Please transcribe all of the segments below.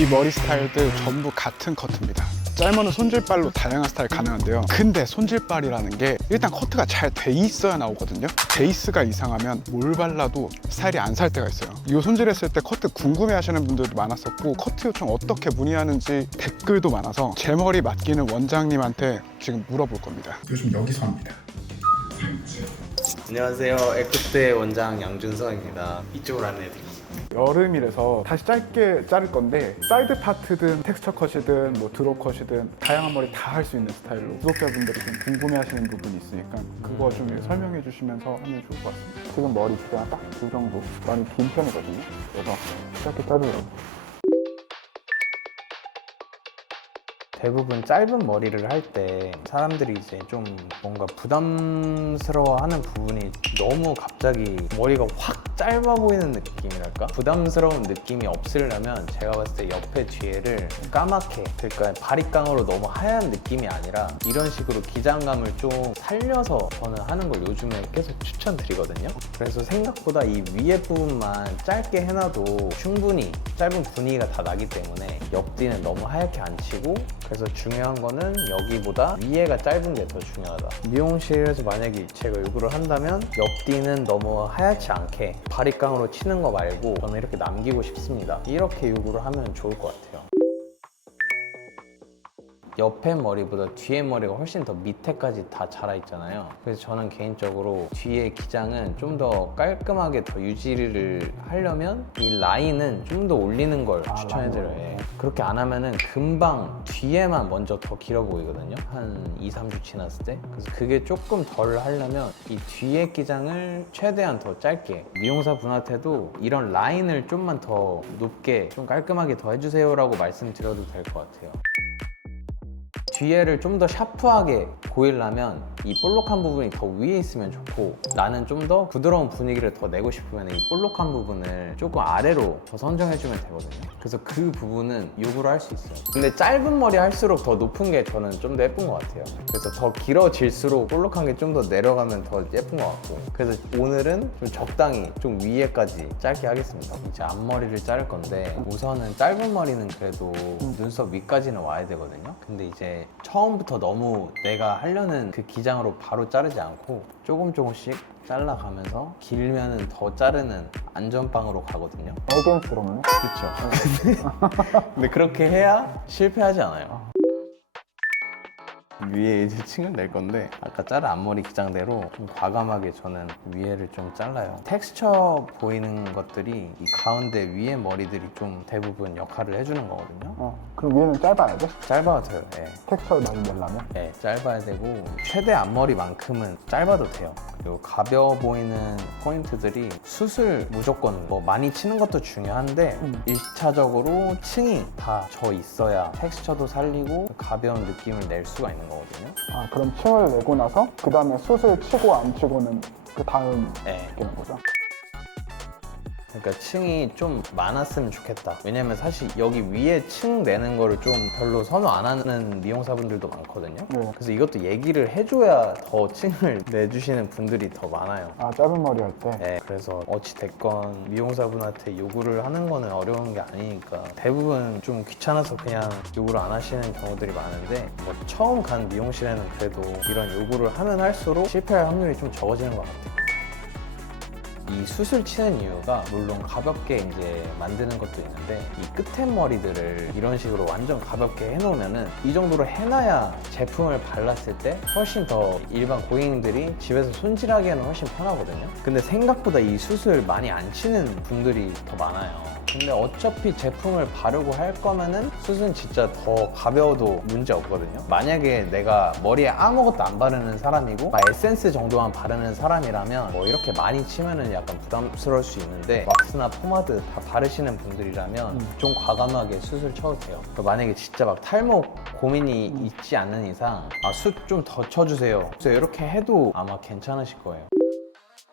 이 머리 스타일들 전부 같은 커트입니다. 짧은 손질발로 다양한 스타일 가능한데요. 근데 손질발이라는 게 일단 커트가 잘 돼 있어야 나오거든요. 베이스가 이상하면 뭘 발라도 스타일이 안 살 때가 있어요. 이 손질했을 때 커트 궁금해 하시는 분들도 많았었고, 커트 요청 어떻게 문의하는지 댓글도 많아서 제 머리 맡기는 원장님한테 지금 물어볼 겁니다. 요즘 여기서 합니다. 안녕하세요. 에크테 원장 양준서입니다. 이쪽으로 안내해드리겠습니다. 여름이라서 다시 짧게 자를 건데, 사이드 파트든 텍스처 컷이든 뭐 드롭 컷이든 다양한 머리 다 할 수 있는 스타일로 구독자분들이 좀 궁금해하시는 부분이 있으니까 그거 좀 설명해 주시면서 하면 좋을 것 같습니다. 지금 머리 두께가 딱 이 정도 많이 긴 편이거든요. 그래서 짧게 자르려고. 대부분 짧은 머리를 할 때 사람들이 이제 좀 뭔가 부담스러워하는 부분이 너무 갑자기 머리가 확 짧아 보이는 느낌이랄까? 부담스러운 느낌이 없으려면 제가 봤을 때 옆에 뒤에를 까맣게, 그러니까 바리깡으로 너무 하얀 느낌이 아니라 이런 식으로 기장감을 좀 살려서 저는 하는 걸 요즘에 계속 추천드리거든요. 그래서 생각보다 이 위에 부분만 짧게 해놔도 충분히 짧은 분위기가 다 나기 때문에 옆뒤는 너무 하얗게 안 치고, 그래서 중요한 거는 여기보다 위에가 짧은 게 더 중요하다. 미용실에서 만약에 제가 요구를 한다면 옆뒤는 너무 하얗지 않게 바리깡으로 치는 거 말고 저는 이렇게 남기고 싶습니다. 이렇게 요구를 하면 좋을 것 같아요. 옆에 머리보다 뒤에 머리가 훨씬 더 밑에까지 다 자라 있잖아요. 그래서 저는 개인적으로 뒤에 기장은 좀 더 깔끔하게 더 유지를 하려면 이 라인은 좀 더 올리는 걸 추천해드려요. 예. 그렇게 안 하면은 금방 뒤에만 먼저 더 길어 보이거든요. 한 2, 3주 지났을 때. 그래서 그게 조금 덜 하려면 이 뒤에 기장을 최대한 더 짧게, 미용사 분한테도 이런 라인을 좀만 더 높게 좀 깔끔하게 더 해주세요 라고 말씀드려도 될 것 같아요. 뒤에를 좀 더 샤프하게 보이려면 이 볼록한 부분이 더 위에 있으면 좋고, 나는 좀 더 부드러운 분위기를 더 내고 싶으면 이 볼록한 부분을 조금 아래로 더 선정해주면 되거든요. 그래서 그 부분은 요구를 할 수 있어요. 근데 짧은 머리 할수록 더 높은 게 저는 좀 더 예쁜 것 같아요. 그래서 더 길어질수록 볼록한 게 좀 더 내려가면 더 예쁜 것 같고, 그래서 오늘은 좀 적당히 좀 위에까지 짧게 하겠습니다. 이제 앞머리를 자를 건데 우선은 짧은 머리는 그래도 눈썹 위까지는 와야 되거든요. 근데 이제 처음부터 너무 내가 하려는 그 기장으로 바로 자르지 않고 조금씩 잘라가면서 길면은 더 자르는 안전빵으로 가거든요. 애견스러워요? 그렇죠. 근데 그렇게 해야 실패하지 않아요. 위에 이제 층을 낼 건데 아까 자른 앞머리 기장대로 좀 과감하게 저는 위에를 좀 잘라요. 텍스처 보이는 것들이 이 가운데 위에 머리들이 좀 대부분 역할을 해주는 거거든요. 그럼 위에는 짧아야 돼? 짧아도 돼요. 예. 텍스처를 많이 내려면? 네, 짧아야 되고 최대 앞머리만큼은 짧아도 돼요. 그리고 가벼워 보이는 포인트들이 수술 무조건 뭐 많이 치는 것도 중요한데 1차적으로 층이 다 져 있어야 텍스처도 살리고 가벼운 느낌을 낼 수가 있는 거거든요. 아, 그럼 층을 내고 나서 그 다음에 숱을 치고 안 치고는 그 다음 네. 되는 거죠? 그러니까 층이 좀 많았으면 좋겠다. 왜냐면 사실 여기 위에 층 내는 거를 좀 별로 선호 안 하는 미용사분들도 많거든요. 네. 그래서 이것도 얘기를 해줘야 더 층을 내주시는 분들이 더 많아요. 아, 짧은 머리 할 때? 네, 그래서 어찌됐건 미용사분한테 요구를 하는 거는 어려운 게 아니니까 대부분 좀 귀찮아서 그냥 요구를 안 하시는 경우들이 많은데, 뭐 처음 간 미용실에는 그래도 이런 요구를 하면 할수록 실패할 확률이 좀 적어지는 것 같아요. 이 숱을 치는 이유가 물론 가볍게 이제 만드는 것도 있는데, 이 끝에 머리들을 이런 식으로 완전 가볍게 해놓으면은 이 정도로 해놔야 제품을 발랐을 때 훨씬 더 일반 고객님들이 집에서 손질하기에는 훨씬 편하거든요. 근데 생각보다 이 숱을 많이 안 치는 분들이 더 많아요. 근데 어차피 제품을 바르고 할 거면은 숱은 진짜 더 가벼워도 문제 없거든요. 만약에 내가 머리에 아무것도 안 바르는 사람이고 막 에센스 정도만 바르는 사람이라면 뭐 이렇게 많이 치면은 약간 부담스러울 수 있는데, 왁스나 포마드 다 바르시는 분들이라면 좀 과감하게 숱을 쳐도 돼요. 그러니까 만약에 진짜 막 탈모 고민이 있지 않는 이상 숱 좀 더 쳐주세요, 그래서 이렇게 해도 아마 괜찮으실 거예요.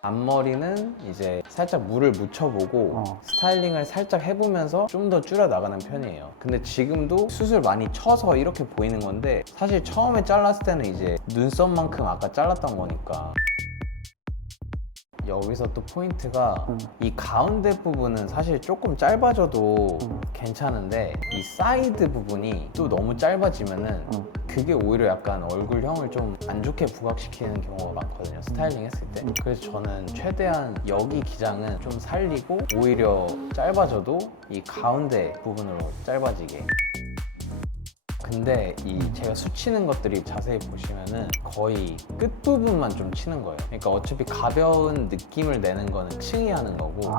앞머리는 이제 살짝 물을 묻혀보고 스타일링을 살짝 해보면서 좀 더 줄여 나가는 편이에요. 근데 지금도 숱을 많이 쳐서 이렇게 보이는 건데, 사실 처음에 잘랐을 때는 이제 눈썹만큼 아까 잘랐던 거니까 여기서 또 포인트가 음. 이 가운데 부분은 사실 조금 짧아져도 괜찮은데 이 사이드 부분이 또 너무 짧아지면은 그게 오히려 약간 얼굴형을 좀 안 좋게 부각시키는 경우가 많거든요, 스타일링 했을 때. 그래서 저는 최대한 여기 기장은 좀 살리고 오히려 짧아져도 이 가운데 부분으로 짧아지게. 근데 이 제가 수치는 것들이 자세히 보시면은 거의 끝부분만 좀 치는 거예요. 그러니까 어차피 가벼운 느낌을 내는 거는 층이 하는 거고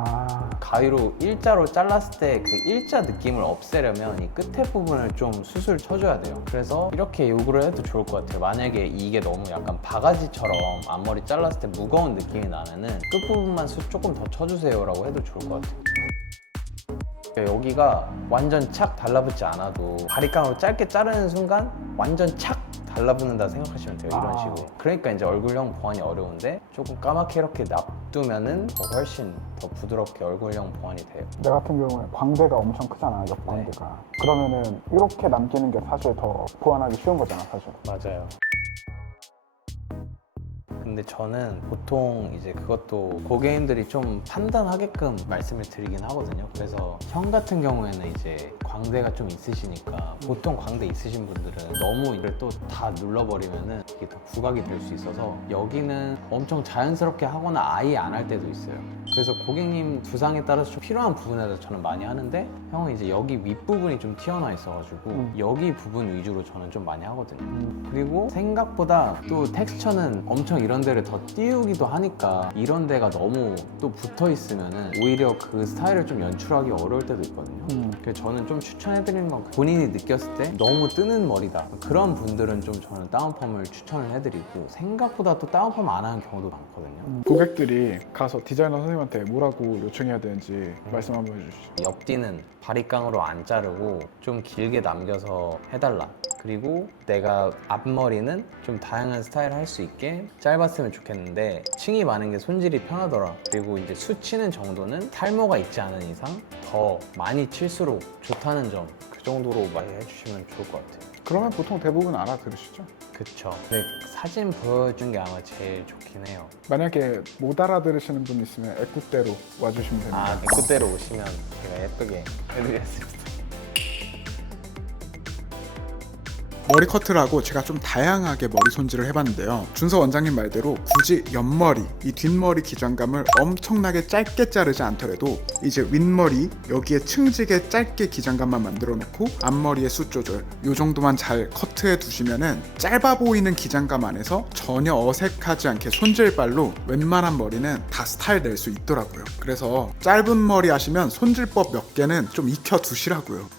가위로 일자로 잘랐을 때 그 일자 느낌을 없애려면 이 끝에 부분을 좀 수술 쳐줘야 돼요. 그래서 이렇게 요구를 해도 좋을 것 같아요. 만약에 이게 너무 약간 바가지처럼 앞머리 잘랐을 때 무거운 느낌이 나면은 끝부분만 조금 더 쳐주세요 라고 해도 좋을 것 같아요. 여기가 완전 착 달라붙지 않아도 바리깡으로 짧게 자르는 순간 완전 착 달라붙는다 생각하시면 돼요. 이런 식으로. 그러니까 이제 얼굴형 보완이 어려운데 조금 까맣게 이렇게 놔두면은 훨씬 더 부드럽게 얼굴형 보완이 돼요. 내 같은 경우에 광대가 엄청 크잖아, 옆 광대가. 그러면은 이렇게 남기는 게 사실 더 보완하기 쉬운 거잖아, 사실. 맞아요. 근데 저는 보통 이제 그것도 고객님들이 좀 판단하게끔 말씀을 드리긴 하거든요. 그래서 형 같은 경우에는 이제 광대가 좀 있으시니까 보통 광대 있으신 분들은 너무 이걸 또 다 눌러버리면은 이게 더 부각이 될 수 있어서 여기는 엄청 자연스럽게 하거나 아예 안 할 때도 있어요. 그래서 고객님 두상에 따라서 좀 필요한 부분에서 저는 많이 하는데 형은 이제 여기 윗부분이 좀 튀어나와 있어가지고 여기 부분 위주로 저는 좀 많이 하거든요. 그리고 생각보다 또 텍스처는 엄청 이런 데를 더 띄우기도 하니까 이런 데가 너무 또 붙어 있으면은 오히려 그 스타일을 좀 연출하기 어려울 때도 있거든요. 그래서 저는 좀 추천해드리는 건 본인이 느꼈을 때 너무 뜨는 머리다, 그런 분들은 좀 저는 다운펌을 추천을 해드리고 생각보다 또 다운펌 안 하는 경우도 많거든요. 고객들이 가서 디자이너 선생님한테 뭐라고 요청해야 되는지 말씀 한번 해주시죠. 옆뒤는 바리깡으로 안 자르고 좀 길게 남겨서 해달라. 그리고 내가 앞머리는 좀 다양한 스타일 할 수 있게 짧았으면 좋겠는데 층이 많은 게 손질이 편하더라. 그리고 이제 수치는 정도는 탈모가 있지 않은 이상 더 많이 칠수록 좋다는 점, 그 정도로 많이 해주시면 좋을 것 같아요. 그러면 보통 대부분 알아들으시죠? 그쵸. 근데 사진 보여준 게 아마 제일 좋긴 해요. 만약에 못 알아들으시는 분 있으면 애꿎대로 와주시면 됩니다. 아, 그때로 오시면 제가 예쁘게 해드리겠습니다. 머리 커트를 하고 제가 좀 다양하게 머리 손질을 해봤는데요. 준서 원장님 말대로 굳이 옆머리, 이 뒷머리 기장감을 엄청나게 짧게 자르지 않더라도 이제 윗머리 여기에 층지게 짧게 기장감만 만들어 놓고 앞머리의 숱 조절 이 정도만 잘 커트해 두시면은 짧아 보이는 기장감 안에서 전혀 어색하지 않게 손질발로 웬만한 머리는 다 스타일 낼 수 있더라고요. 그래서 짧은 머리 하시면 손질법 몇 개는 좀 익혀 두시라고요.